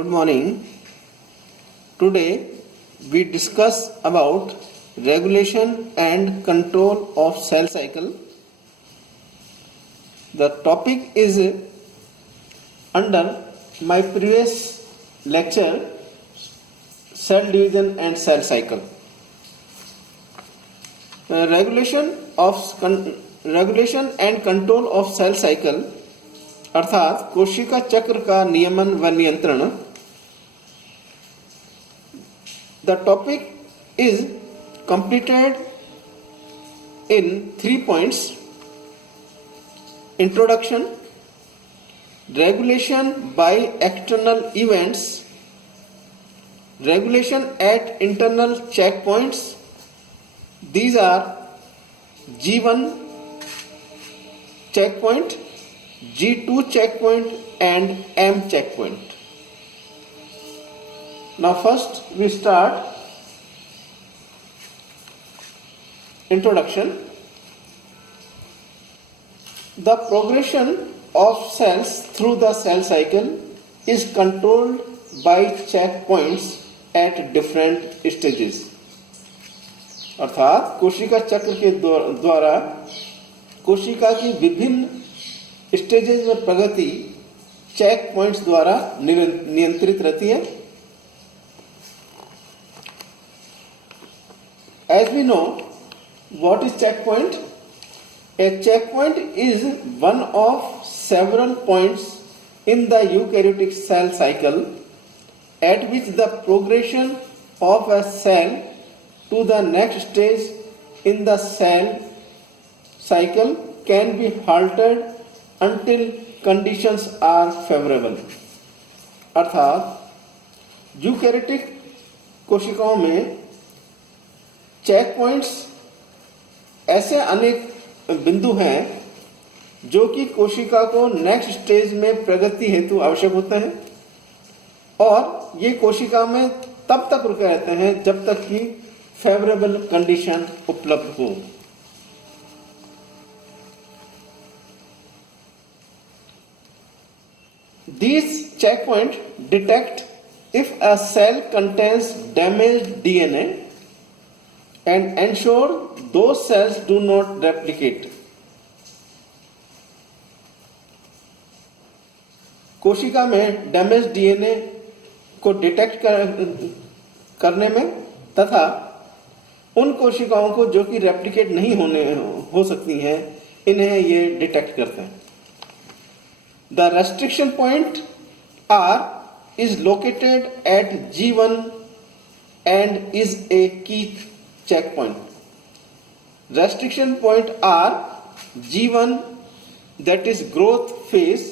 Good morning. Today we discuss about regulation and control of cell cycle. The topic is under my previous lecture, cell division and cell cycle. Regulation and control of cell cycle अर्थात कोशिका चक्र का नियमन व नियंत्रण. The topic is completed in 3 points: introduction, regulation by external events, regulation at internal checkpoints. These are G1 checkpoint, G2 checkpoint and M checkpoint. Now first we start introduction. The progression of cells through the cell cycle is controlled by checkpoints at different stages. अर्थात कोशिका चक्र के द्वारा कोशिका की विभिन्न stages में प्रगति check points द्वारा नियंत्रित रहती है. As we know, what is checkpoint? A checkpoint is one of several points in the eukaryotic cell cycle at which the progression of a cell to the next stage in the cell cycle can be halted until conditions are favorable. अर्थात eukaryotic कोशिकाओं में check points ऐसे अनेक बिंदु हैं जो कि कोशिका को नेक्स्ट स्टेज में प्रगति हेतु आवश्यक होते हैं और ये कोशिका में तब तक रुके रहते हैं जब तक कि फेवरेबल कंडीशन उपलब्ध हो. These checkpoints detect if a cell contains damaged DNA and ensure those cells do not replicate. कोशिका में डैमेज डीएनए को डिटेक्ट करने में तथा उन कोशिकाओं को जो कि रेप्लिकेट नहीं हो सकती हैं इन्हें ये डिटेक्ट करते हैं. The restriction point R is located at G1 and is a key checkpoint. Restriction point R G1 that is growth phase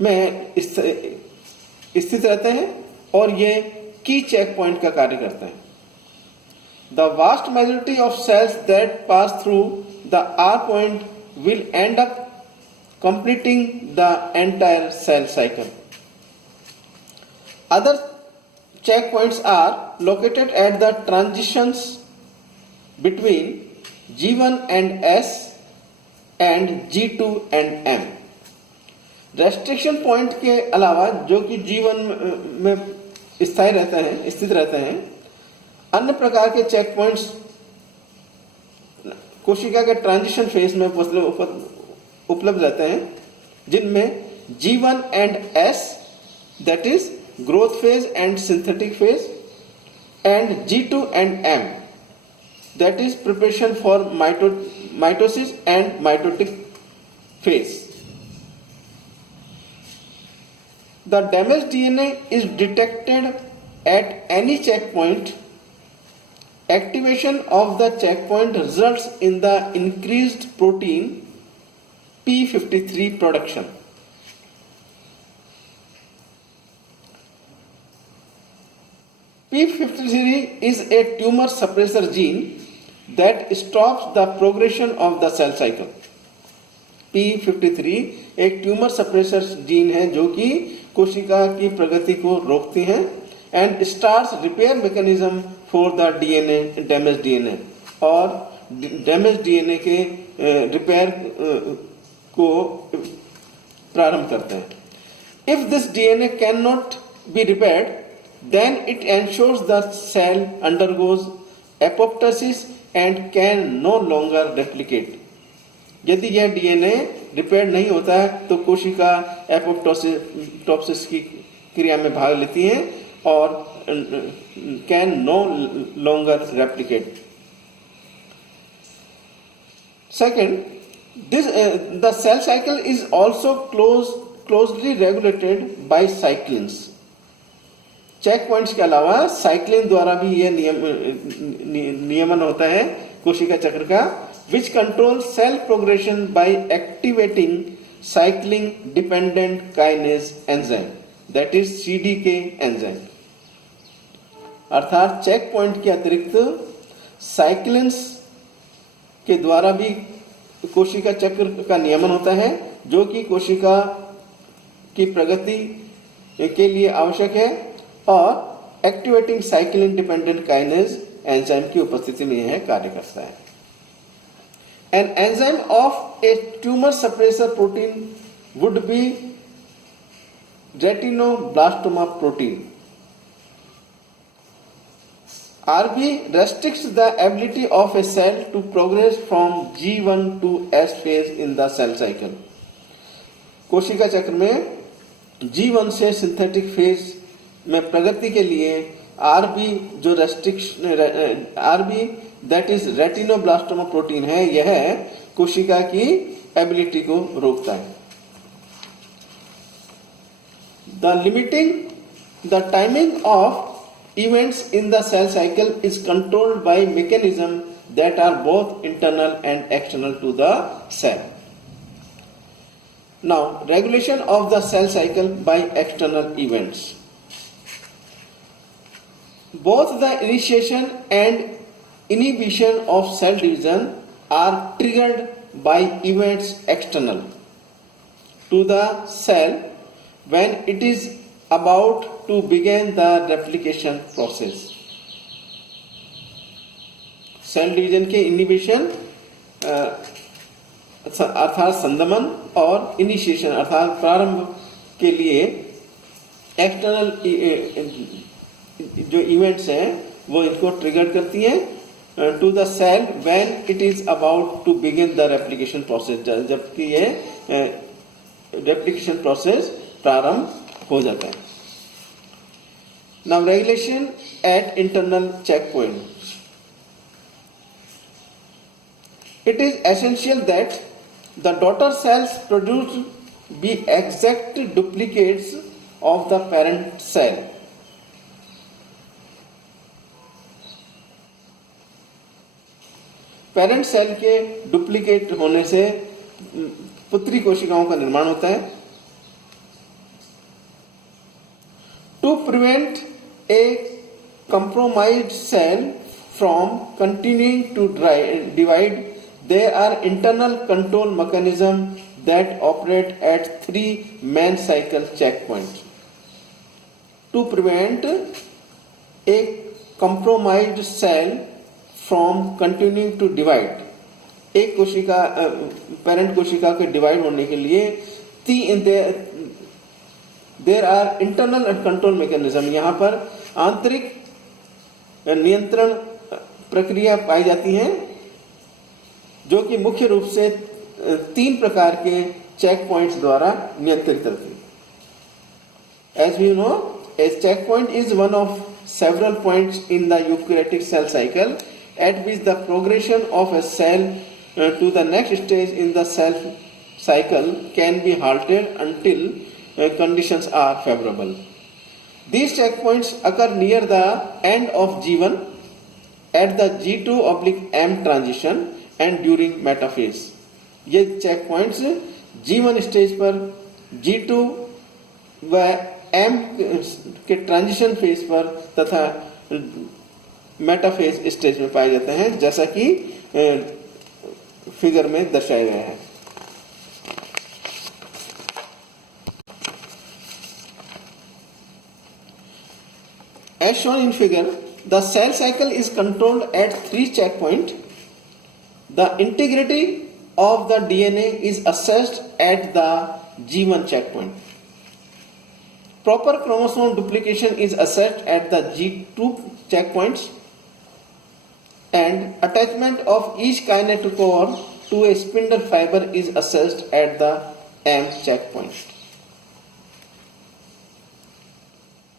में स्थित रहते हैं और ये की चेक पॉइंट का कार्य करते हैं. The vast majority of cells that pass through the R point will end up completing the entire cell cycle. Other checkpoints are located at the transitions between G1 and S and G2 and M. Restriction point के अलावा जो कि G1 में स्थायी रहते हैं स्थित रहते हैं अन्य प्रकार के चेक पॉइंट्स कोशिका के ट्रांजिशन फेज में उपलब्ध रहते हैं जिनमें G1 and S that is growth phase and synthetic phase and G2 and M that is preparation for mitosis and mitotic phase. The damaged DNA is detected at any checkpoint. Activation of the checkpoint results in the increased protein P53 production. P53 is a tumor suppressor gene that stops the progression of the cell cycle. P53 एक tumour suppressor gene है जो कि कोशिका की प्रगति को रोकती हैं and starts repair mechanism for the DNA damage DNA और डैमेज डीएनए के रिपेयर को प्रारंभ करते हैं. If this DNA can not be repaired, then it ensures the cell undergoes apoptosis and can no longer replicate. यदि यह DNA repair नहीं होता है तो कोशिका एपोप्टोसिस की क्रिया में भाग लेती हैं और can no longer replicate. Second, the cell cycle is also closely regulated by cyclins. Checkpoints के अलावा साइक्लिन द्वारा भी यह नियमन होता है कोशिका चक्र का, which controls cell progression by activating cycling dependent kinase enzyme, that is CDK enzyme. अर्थात चेक पॉइंट के अतिरिक्त साइक्लिन्स के द्वारा भी कोशिका चक्र का नियमन होता है, जो कि कोशिका की प्रगति के लिए आवश्यक है और activating cyclin dependent kinase enzyme की उपस्थिति में यह कार्य करता है. An enzyme of a tumor suppressor protein would be retinoblastoma protein. RB restricts the ability of a cell to progress from G1 to S phase in the cell cycle. कोशिका चक्र में G1 से सिंथेटिक फेज में प्रगति के लिए RB जो RB that is retinoblastoma protein है, यह कोशिका की एबिलिटी को रोकता है. The limiting the timing of events in the cell cycle is controlled by mechanism that are both internal and external to the cell. Now regulation of the cell cycle by external events. Both the initiation and inhibition of cell division are triggered by events external to the cell when it is about to begin the replication process. Cell division के inhibition अर्थात संदमन और initiation अर्थात प्रारंभ के लिए external जो events हैं वो इनको ट्रिगर करती हैं to the cell when it is about to begin the replication process, जबकि ये replication process प्रारंभ हो जाता है. Now regulation at internal checkpoints. It is essential that the daughter cells produced be exact duplicates of the parent cell. Parent cell के duplicate होने से पुत्री कोशिकाओं का निर्माण होता है. To prevent a compromised cell from continuing to divide, there are internal control mechanism that operate at 3 main cycle checkpoints. To prevent a compromised cell from continuing to divide, एक कोशिका पेरेंट कोशिका के divide होने के लिए there are internal control mechanism, यहाँ पर आंतरिक नियंत्रण प्रक्रिया पाई जाती है जो कि मुख्य रूप से 3 प्रकार के चेक पॉइंट्स द्वारा नियंत्रित रहती है. As we know, a checkpoint is one of several points in the eukaryotic cell cycle at which the progression of a cell to the next stage in the cell cycle can be halted until conditions are favorable. These checkpoints occur near the end of G1, at the G2/M transition and during metaphase. ये checkpoints G1 stage पर, G2 व M के transition phase पर तथा metaphase stage में पाए जाते हैं, जैसा कि फिगर में दर्शाया गया है. As shown in figure, the cell cycle is controlled at 3 checkpoints. The integrity of the DNA is assessed at the G1 checkpoint. Proper chromosome duplication is assessed at the G2 checkpoints, and attachment of each kinetochore to a spindle fiber is assessed at the M checkpoint.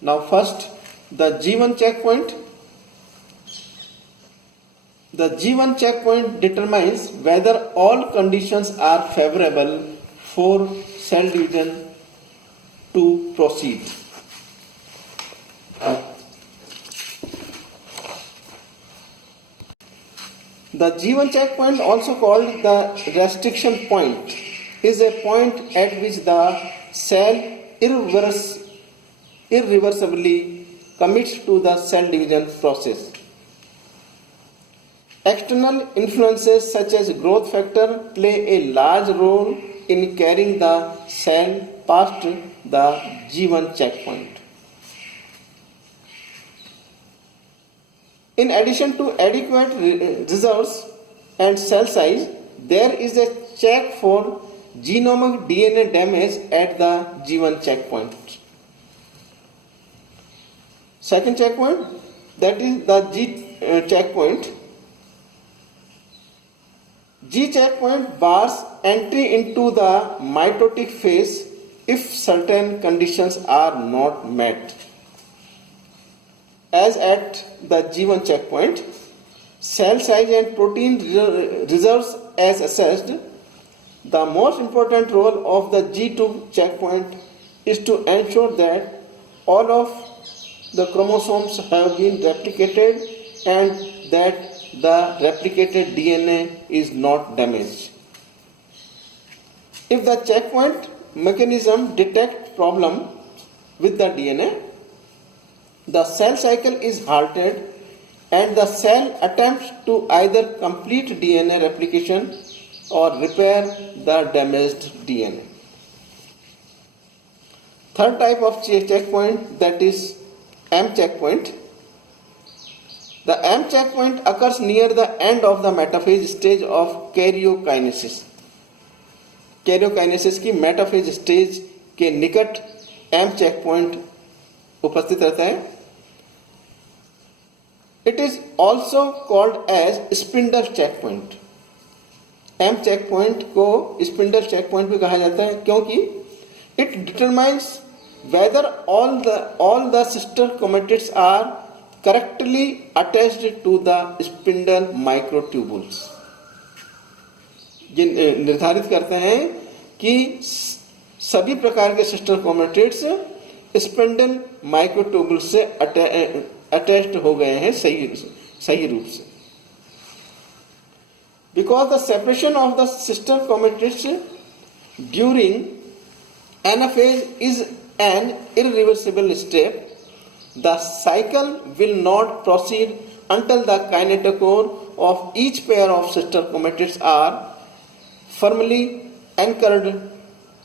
Now first, the G1 checkpoint. The G1 checkpoint determines whether all conditions are favorable for cell division to proceed. The G1 checkpoint, also called the restriction point, is a point at which the cell irreversibly commits to the cell division process. External influences such as growth factor play a large role in carrying the cell past the G1 checkpoint. In addition to adequate reserves and cell size, there is a check for genomic DNA damage at the G1 checkpoint. Second checkpoint, that is the G checkpoint. G checkpoint bars entry into the mitotic phase if certain conditions are not met. As at the G1 checkpoint, cell size and protein reserves as assessed. The most important role of the G2 checkpoint is to ensure that all of the chromosomes have been replicated and that the replicated DNA is not damaged. If the checkpoint mechanism detects problem with the DNA, the cell cycle is halted and the cell attempts to either complete DNA replication or repair the damaged DNA. Third type of checkpoint, that is M checkpoint. The M checkpoint occurs near the end of the metaphase stage of karyokinesis. Karyokinesis की metaphase stage के निकट M checkpoint उपस्थित रहता है. It is also called as spindle checkpoint. M checkpoint को spindle checkpoint भी कहा जाता है क्योंकि it determines whether all the sister chromatids are correctly attached to the spindle microtubules. ये निर्धारित करते हैं कि सभी प्रकार के सिस्टर क्रोमेटिड्स स्पिंडल माइक्रोट्यूबुल से अटैच्ड हो गए हैं सही रूप से. Because the separation of the sister chromatids during anaphase is an irreversible step, the cycle will not proceed until the kinetochore of each pair of sister chromatids are firmly anchored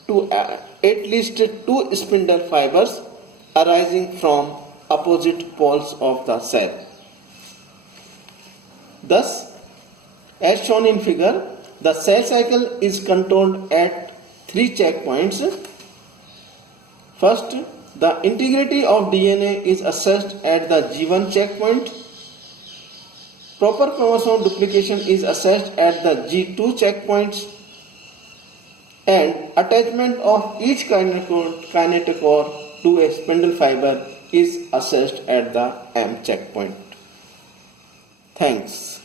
to at least two spindle fibers arising from opposite poles of the cell. Thus, as shown in figure, the cell cycle is controlled at three checkpoints. First, the integrity of DNA is assessed at the G1 checkpoint. Proper chromosome duplication is assessed at the G2 checkpoints. And attachment of each kinetochore to a spindle fiber is assessed at the M checkpoint. Thanks.